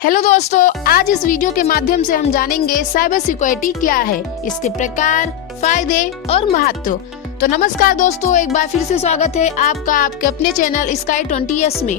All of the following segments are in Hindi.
हेलो दोस्तों, आज इस वीडियो के माध्यम से हम जानेंगे साइबर सिक्योरिटी क्या है, इसके प्रकार, फायदे और महत्व। तो नमस्कार दोस्तों, एक बार फिर से स्वागत है आपका आपके अपने चैनल स्काई 20s में।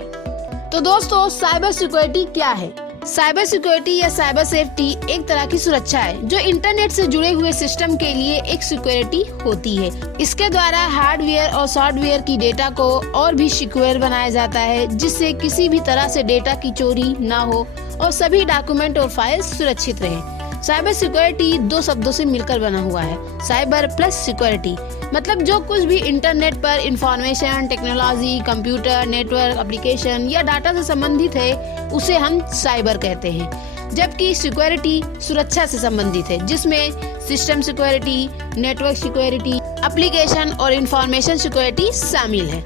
तो दोस्तों, साइबर सिक्योरिटी क्या है? साइबर सिक्योरिटी या साइबर सेफ्टी एक तरह की सुरक्षा है जो इंटरनेट से जुड़े हुए सिस्टम के लिए एक सिक्योरिटी होती है। इसके द्वारा हार्डवेयर और सॉफ्टवेयर की डेटा को और भी सिक्योर बनाया जाता है, जिससे किसी भी तरह से डेटा की चोरी ना हो और सभी डॉक्यूमेंट और फाइल सुरक्षित रहे। साइबर सिक्योरिटी दो शब्दों से मिलकर बना हुआ है, साइबर प्लस सिक्योरिटी। मतलब जो कुछ भी इंटरनेट पर information, technology, computer, network, application या डाटा से संबंधित है, उसे हम साइबर कहते हैं। जबकि सिक्योरिटी सुरक्षा से संबंधित है, जिसमें system security, network security, application और इंफॉर्मेशन सिक्योरिटी शामिल है।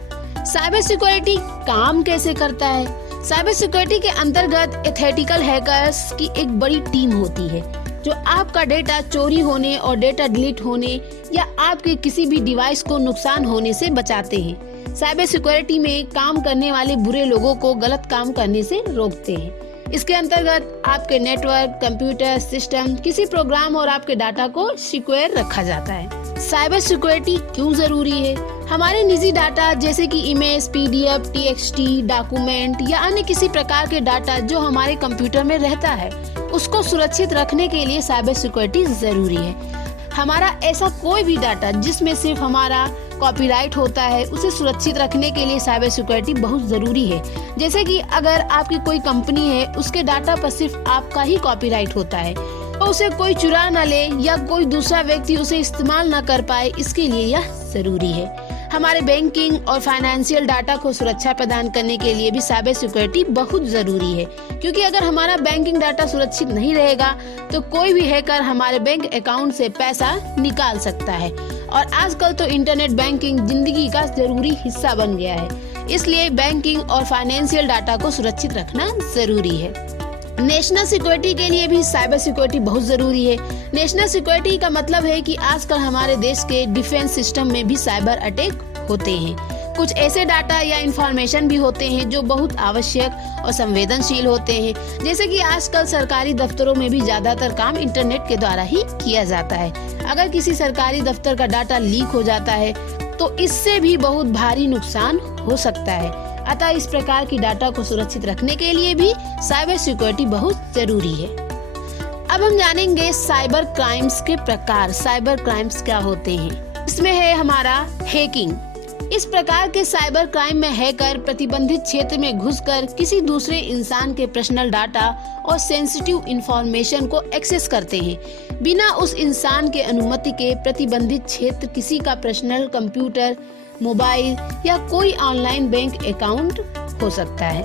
साइबर सिक्योरिटी काम कैसे करता है? साइबर सिक्योरिटी के अंतर्गत एथिकल हैकर्स की एक बड़ी टीम होती है जो आपका डेटा चोरी होने और डेटा डिलीट होने या आपके किसी भी डिवाइस को नुकसान होने से बचाते हैं। साइबर सिक्योरिटी में काम करने वाले बुरे लोगों को गलत काम करने से रोकते हैं। इसके अंतर्गत आपके नेटवर्क, कंप्यूटर सिस्टम, किसी प्रोग्राम और आपके डाटा को सिक्योर रखा जाता है। साइबर सिक्योरिटी क्यों जरूरी है? हमारे निजी डाटा जैसे कि इमेज, पीडीएफ, टीएक्सटी, डॉक्यूमेंट या अन्य किसी प्रकार के डाटा जो हमारे कंप्यूटर में रहता है, उसको सुरक्षित रखने के लिए साइबर सिक्योरिटी जरूरी है। हमारा ऐसा कोई भी डाटा जिसमें सिर्फ हमारा कॉपीराइट होता है, उसे सुरक्षित रखने के लिए साइबर सिक्योरिटी बहुत जरूरी है। जैसे कि अगर आपकी कोई कंपनी है, उसके डाटा पर सिर्फ आपका ही कॉपीराइट होता है, तो उसे कोई चुरा न ले या कोई दूसरा व्यक्ति उसे इस्तेमाल न कर पाए, इसके लिए यह जरूरी है। हमारे बैंकिंग और फाइनेंशियल डाटा को सुरक्षा प्रदान करने के लिए भी साइबर सिक्योरिटी बहुत जरूरी है, क्योंकि अगर हमारा बैंकिंग डाटा सुरक्षित नहीं रहेगा तो कोई भी हैकर हमारे बैंक अकाउंट से पैसा निकाल सकता है। और आजकल तो इंटरनेट बैंकिंग जिंदगी का जरूरी हिस्सा बन गया है, इसलिए बैंकिंग और फाइनेंशियल डाटा को सुरक्षित रखना जरूरी है। नेशनल सिक्योरिटी के लिए भी साइबर सिक्योरिटी बहुत जरूरी है। नेशनल सिक्योरिटी का मतलब है कि आजकल हमारे देश के डिफेंस सिस्टम में भी साइबर अटैक होते हैं। कुछ ऐसे डाटा या इंफॉर्मेशन भी होते हैं जो बहुत आवश्यक और संवेदनशील होते हैं, जैसे कि आजकल सरकारी दफ्तरों में भी ज्यादातर काम इंटरनेट के द्वारा ही किया जाता है। अगर किसी सरकारी दफ्तर का डाटा लीक हो जाता है तो इससे भी बहुत भारी नुकसान हो सकता है। अतः इस प्रकार की डाटा को सुरक्षित रखने के लिए भी साइबर सिक्योरिटी बहुत जरूरी है। अब हम जानेंगे साइबर क्राइम्स के प्रकार। साइबर क्राइम्स क्या होते हैं? इसमें है हमारा हैकिंग। इस प्रकार के साइबर क्राइम में हैकर प्रतिबंधित क्षेत्र में घुसकर किसी दूसरे इंसान के पर्सनल डाटा और सेंसिटिव इंफॉर्मेशन को एक्सेस करते हैं। बिना उस इंसान के अनुमति के प्रतिबंधित क्षेत्र किसी का पर्सनल कंप्यूटर, मोबाइल या कोई ऑनलाइन बैंक अकाउंट हो सकता है।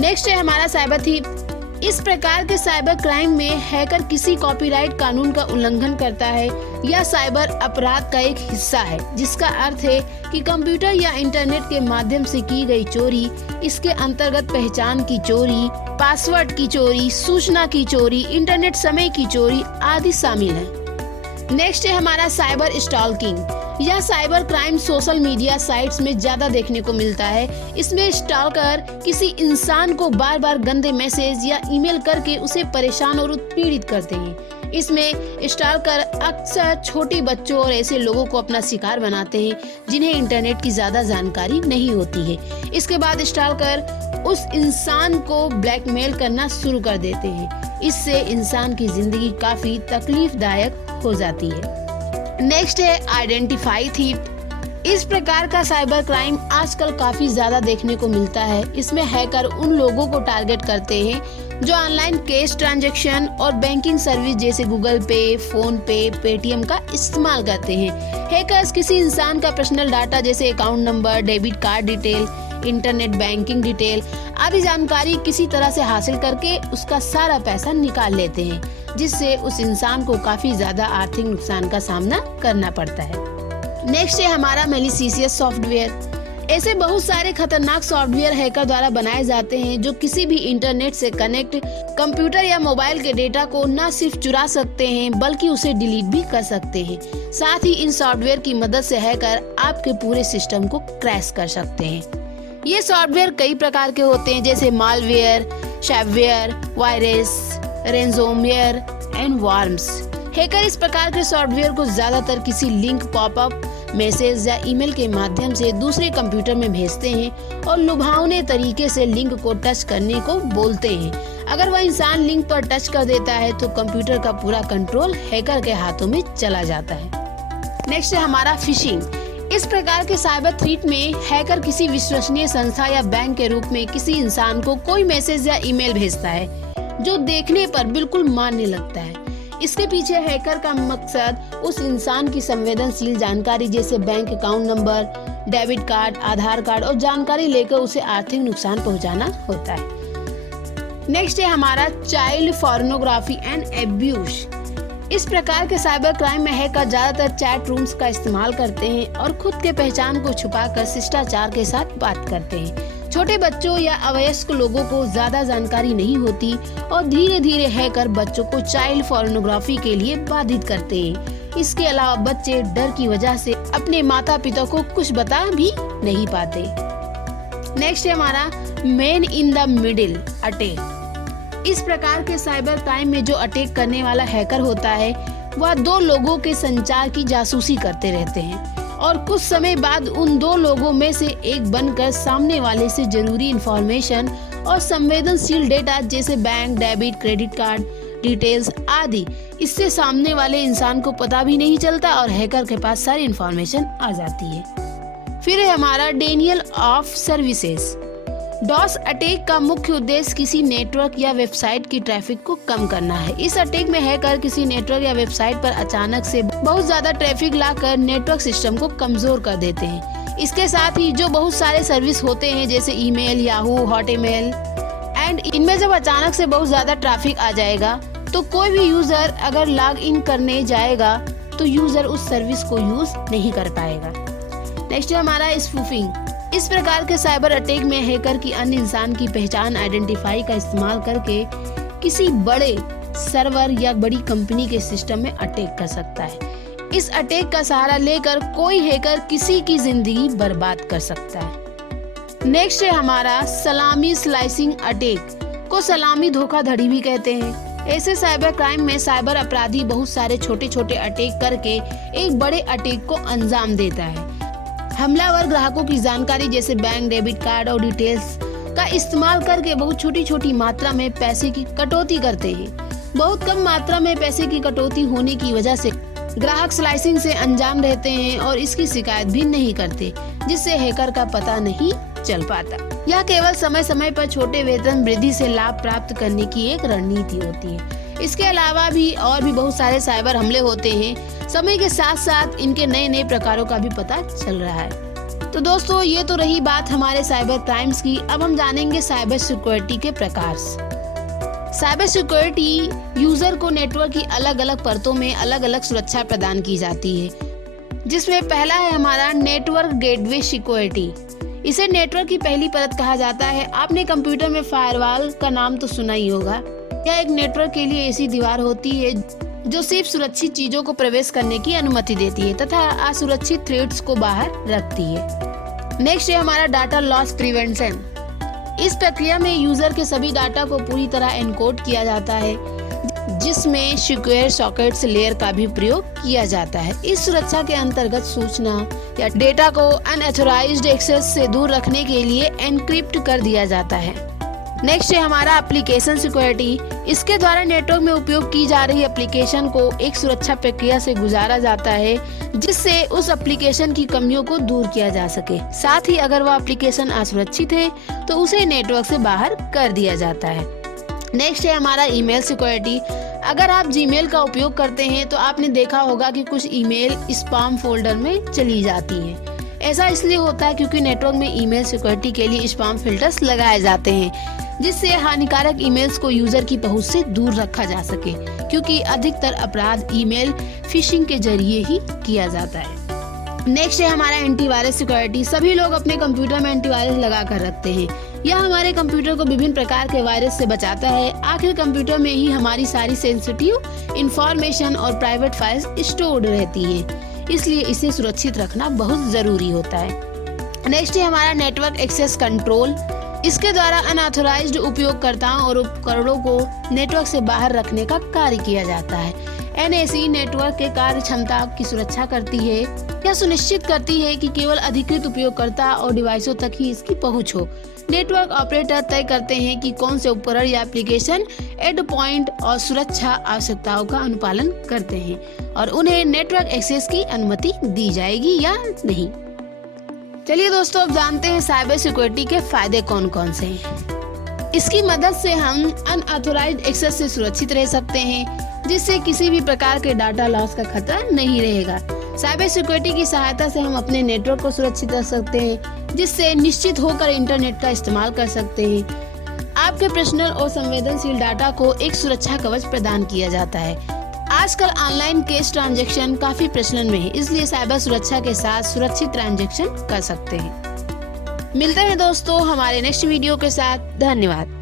नेक्स्ट है हमारा साइबर थीफ। इस प्रकार के साइबर क्राइम में हैकर किसी कॉपीराइट कानून का उल्लंघन करता है या साइबर अपराध का एक हिस्सा है, जिसका अर्थ है कि कंप्यूटर या इंटरनेट के माध्यम से की गई चोरी। इसके अंतर्गत पहचान की चोरी, पासवर्ड की चोरी, सूचना की चोरी, इंटरनेट समय की चोरी आदि शामिल है। नेक्स्ट है हमारा साइबर स्टॉकिंग। यह cyber crime social media sites में ज्यादा देखने को मिलता है। इसमें स्टॉकर किसी इंसान को बार बार गंदे मैसेज या ईमेल करके उसे परेशान और उत्पीड़ित करते हैं। इसमें स्टॉकर अक्सर छोटे बच्चों और ऐसे लोगों को अपना शिकार बनाते हैं जिन्हें इंटरनेट की ज्यादा जानकारी नहीं होती है। इसके बाद स्टॉकर उस इंसान को ब्लैकमेल करना शुरू कर देते हैं। इससे इंसान की जिंदगी काफी तकलीफदायक हो जाती है। नेक्स्ट है आइडेंटिफाई थीफ। इस प्रकार का साइबर क्राइम आजकल काफी ज्यादा देखने को मिलता है। इसमें हैकर उन लोगों को टारगेट करते हैं जो ऑनलाइन कैश ट्रांजैक्शन और बैंकिंग सर्विस जैसे गूगल पे, फोन पे, पेटीएम का इस्तेमाल करते हैं। हैकर्स किसी इंसान का पर्सनल डाटा जैसे account number, debit card detail, internet banking detail आदि जानकारी किसी तरह से हासिल करके उसका सारा पैसा निकाल लेते हैं, जिससे उस इंसान को काफी ज्यादा आर्थिक नुकसान का सामना करना पड़ता है। नेक्स्ट है हमारा मैलिशियस सॉफ्टवेयर। ऐसे बहुत सारे खतरनाक सॉफ्टवेयर हैकर द्वारा बनाए जाते हैं जो किसी भी इंटरनेट से कनेक्ट कंप्यूटर या मोबाइल के डेटा को न सिर्फ चुरा सकते हैं बल्कि उसे डिलीट भी कर सकते हैं। साथ ही इन सॉफ्टवेयर की मदद से हैकर आपके पूरे सिस्टम को क्रैश कर सकते हैं। ये सॉफ्टवेयर कई प्रकार के होते हैं, जैसे malware, spyware, virus, ransomware and worms. Hacker इस प्रकार के सॉफ्टवेयर को ज्यादातर किसी लिंक, पॉपअप मैसेज या ईमेल के माध्यम से दूसरे कंप्यूटर में भेजते हैं और लुभावने तरीके से लिंक को टच करने को बोलते हैं। अगर वह इंसान लिंक पर टच कर देता है तो कंप्यूटर का पूरा कंट्रोल हैकर के हाथों में चला जाता है। नेक्स्ट है हमारा फिशिंग। इस प्रकार के साइबर थ्रेट में हैकर किसी विश्वसनीय संस्था या बैंक के रूप में किसी इंसान को कोई मैसेज या ईमेल भेजता है जो देखने पर बिल्कुल मान्य लगता है। इसके पीछे हैकर का मकसद उस इंसान की संवेदनशील जानकारी जैसे bank account number, debit card, Aadhaar card और जानकारी लेकर उसे आर्थिक नुकसान पहुंचाना होता है। नेक्स्ट है हमारा चाइल्ड पोर्नोग्राफी एंड एब्यूज। इस प्रकार के साइबर क्राइम में हैकर ज्यादातर चैट रूम्स का इस्तेमाल करते हैं और खुद के पहचान को छुपाकर शिष्टाचार के साथ बात करते हैं। छोटे बच्चों या अवयस्क लोगों को ज्यादा जानकारी नहीं होती और धीरे धीरे हैकर बच्चों को चाइल्ड पोर्नोग्राफी के लिए बाधित करते हैं। इसके अलावा बच्चे डर की वजह से अपने माता पिता को कुछ बता भी नहीं पाते। नेक्स्ट है हमारा man in the middle attack. इस प्रकार के साइबर क्राइम में जो अटैक करने वाला हैकर होता है वह दो लोगों के संचार की जासूसी करते रहते हैं और कुछ समय बाद उन दो लोगों में से एक बनकर सामने वाले से जरूरी इंफॉर्मेशन और संवेदनशील डेटा जैसे bank, debit, credit card details आदि, इससे सामने वाले इंसान को पता भी नहीं चलता और हैकर के पास सारी इंफॉर्मेशन आ जाती है। फिर है हमारा denial of services. DoS attack का मुख्य उद्देश्य किसी नेटवर्क या वेबसाइट की ट्रैफिक को कम करना है। इस अटैक में हैकर किसी नेटवर्क या वेबसाइट पर अचानक से बहुत ज्यादा ट्रैफिक लाकर नेटवर्क सिस्टम को कमजोर कर देते हैं। इसके साथ ही जो बहुत सारे सर्विस होते हैं जैसे ईमेल, याहू, हॉटमेल एंड इनमें जब अचानक से बहुत ज्यादा ट्रैफिक आ जाएगा तो कोई भी यूजर अगर लॉग इन करने जाएगा तो यूजर उस सर्विस को यूज नहीं कर पाएगा। नेक्स्ट है हमारा स्पूफिंग। इस प्रकार के साइबर अटैक में हैकर की अन्य इंसान की पहचान आइडेंटिफाई का इस्तेमाल करके किसी बड़े सर्वर या बड़ी कंपनी के सिस्टम में अटैक कर सकता है। इस अटैक का सहारा लेकर कोई हैकर किसी की जिंदगी बर्बाद कर सकता है। नेक्स्ट है हमारा सलामी स्लाइसिंग अटैक को सलामी धोखाधड़ी भी कहते हैं। ऐसे साइबर क्राइम में साइबर अपराधी बहुत सारे छोटे छोटे अटैक करके एक बड़े अटैक को अंजाम देता है। हमलावर ग्राहकों की जानकारी जैसे बैंक, डेबिट कार्ड और डिटेल्स का इस्तेमाल करके बहुत छोटी छोटी मात्रा में पैसे की कटौती करते हैं। बहुत कम मात्रा में पैसे की कटौती होने की वजह से ग्राहक स्लाइसिंग से अनजान रहते हैं और इसकी शिकायत भी नहीं करते, जिससे हैकर का पता नहीं चल पाता। यह केवल समय समय पर छोटे वेतन वृद्धि से लाभ प्राप्त करने की एक रणनीति होती है। इसके अलावा भी और भी बहुत सारे साइबर हमले होते हैं। समय के साथ साथ इनके नए नए प्रकारों का भी पता चल रहा है। तो दोस्तों, ये तो रही बात हमारे साइबर क्राइम्स की। अब हम जानेंगे साइबर सिक्योरिटी के प्रकार। साइबर सिक्योरिटी यूजर को नेटवर्क की अलग अलग परतों में अलग अलग सुरक्षा प्रदान की जाती है, जिसमें पहला है हमारा नेटवर्क गेटवे सिक्योरिटी। इसे नेटवर्क की पहली परत कहा जाता है। आपने कंप्यूटर में फायरवॉल का नाम तो सुना ही होगा। यह एक नेटवर्क के लिए ऐसी दीवार होती है जो सिर्फ सुरक्षित चीजों को प्रवेश करने की अनुमति देती है तथा असुरक्षित थ्रेड्स को बाहर रखती है। नेक्स्ट है हमारा डाटा लॉस प्रिवेंशन। इस प्रक्रिया में यूजर के सभी डाटा को पूरी तरह एनकोड किया जाता है, जिसमें सिक्योर सॉकेट्स लेयर का भी प्रयोग किया जाता है। इस सुरक्षा के अंतर्गत सूचना या डेटा को अनऑथराइज्ड एक्सेस से दूर रखने के लिए एनक्रिप्ट कर दिया जाता है। नेक्स्ट है हमारा एप्लीकेशन सिक्योरिटी। इसके द्वारा नेटवर्क में उपयोग की जा रही एप्लीकेशन को एक सुरक्षा प्रक्रिया से गुजारा जाता है, जिससे उस एप्लीकेशन की कमियों को दूर किया जा सके। साथ ही अगर वह एप्लीकेशन असुरक्षित है तो उसे नेटवर्क से बाहर कर दिया जाता है। नेक्स्ट है हमारा ईमेल सिक्योरिटी। अगर आप जीमेल का उपयोग करते हैं तो आपने देखा होगा कि कुछ ईमेल स्पैम फोल्डर में चली जाती है। ऐसा इसलिए होता है क्योंकि नेटवर्क में ईमेल सिक्योरिटी के लिए स्पैम फिल्टर्स लगाए जाते हैं, जिससे हानिकारक ईमेल्स को यूजर की पहुंच से दूर रखा जा सके, क्योंकि अधिकतर अपराध ईमेल फिशिंग के जरिए ही किया जाता है। नेक्स्ट है हमारा एंटीवायरस सिक्योरिटी। सभी लोग अपने कंप्यूटर में एंटीवायरस लगा कर रखते हैं। यह हमारे कंप्यूटर को विभिन्न प्रकार के वायरस से बचाता है। आखिर कंप्यूटर में ही हमारी सारी सेंसिटिव इंफॉर्मेशन और प्राइवेट फाइल्स स्टोर्ड रहती है, इसलिए इसे सुरक्षित रखना बहुत जरूरी होता है। नेक्स्ट है हमारा नेटवर्क एक्सेस कंट्रोल। इसके द्वारा अनऑथराइज्ड उपयोगकर्ताओं और उपकरणों को नेटवर्क से बाहर रखने का कार्य किया जाता है। NAC नेटवर्क के कार्य क्षमता की सुरक्षा करती है। यह सुनिश्चित करती है कि केवल अधिकृत उपयोगकर्ता और डिवाइसों तक ही इसकी पहुंच हो। नेटवर्क ऑपरेटर तय करते हैं कि कौन से उपकरण या एप्लीकेशन एंड पॉइंट और सुरक्षा आवश्यकताओं का अनुपालन करते हैं और उन्हें नेटवर्क एक्सेस की अनुमति दी जाएगी या नहीं। चलिए दोस्तों, अब जानते हैं साइबर सिक्योरिटी के फायदे कौन कौन से हैं। इसकी मदद से हम अनऑथराइज्ड एक्सेस से सुरक्षित रह सकते हैं, जिससे किसी भी प्रकार के डाटा लॉस का खतरा नहीं रहेगा। साइबर सिक्योरिटी की सहायता से हम अपने नेटवर्क को सुरक्षित रख सकते हैं, जिससे निश्चित होकर इंटरनेट का इस्तेमाल कर सकते हैं। आपके पर्सनल और संवेदनशील डाटा को एक सुरक्षा कवच प्रदान किया जाता है। आजकल ऑनलाइन कैश ट्रांजैक्शन काफी प्रचलन में है, इसलिए साइबर सुरक्षा के साथ सुरक्षित ट्रांजैक्शन कर सकते हैं। मिलते हैं दोस्तों हमारे नेक्स्ट वीडियो के साथ। धन्यवाद।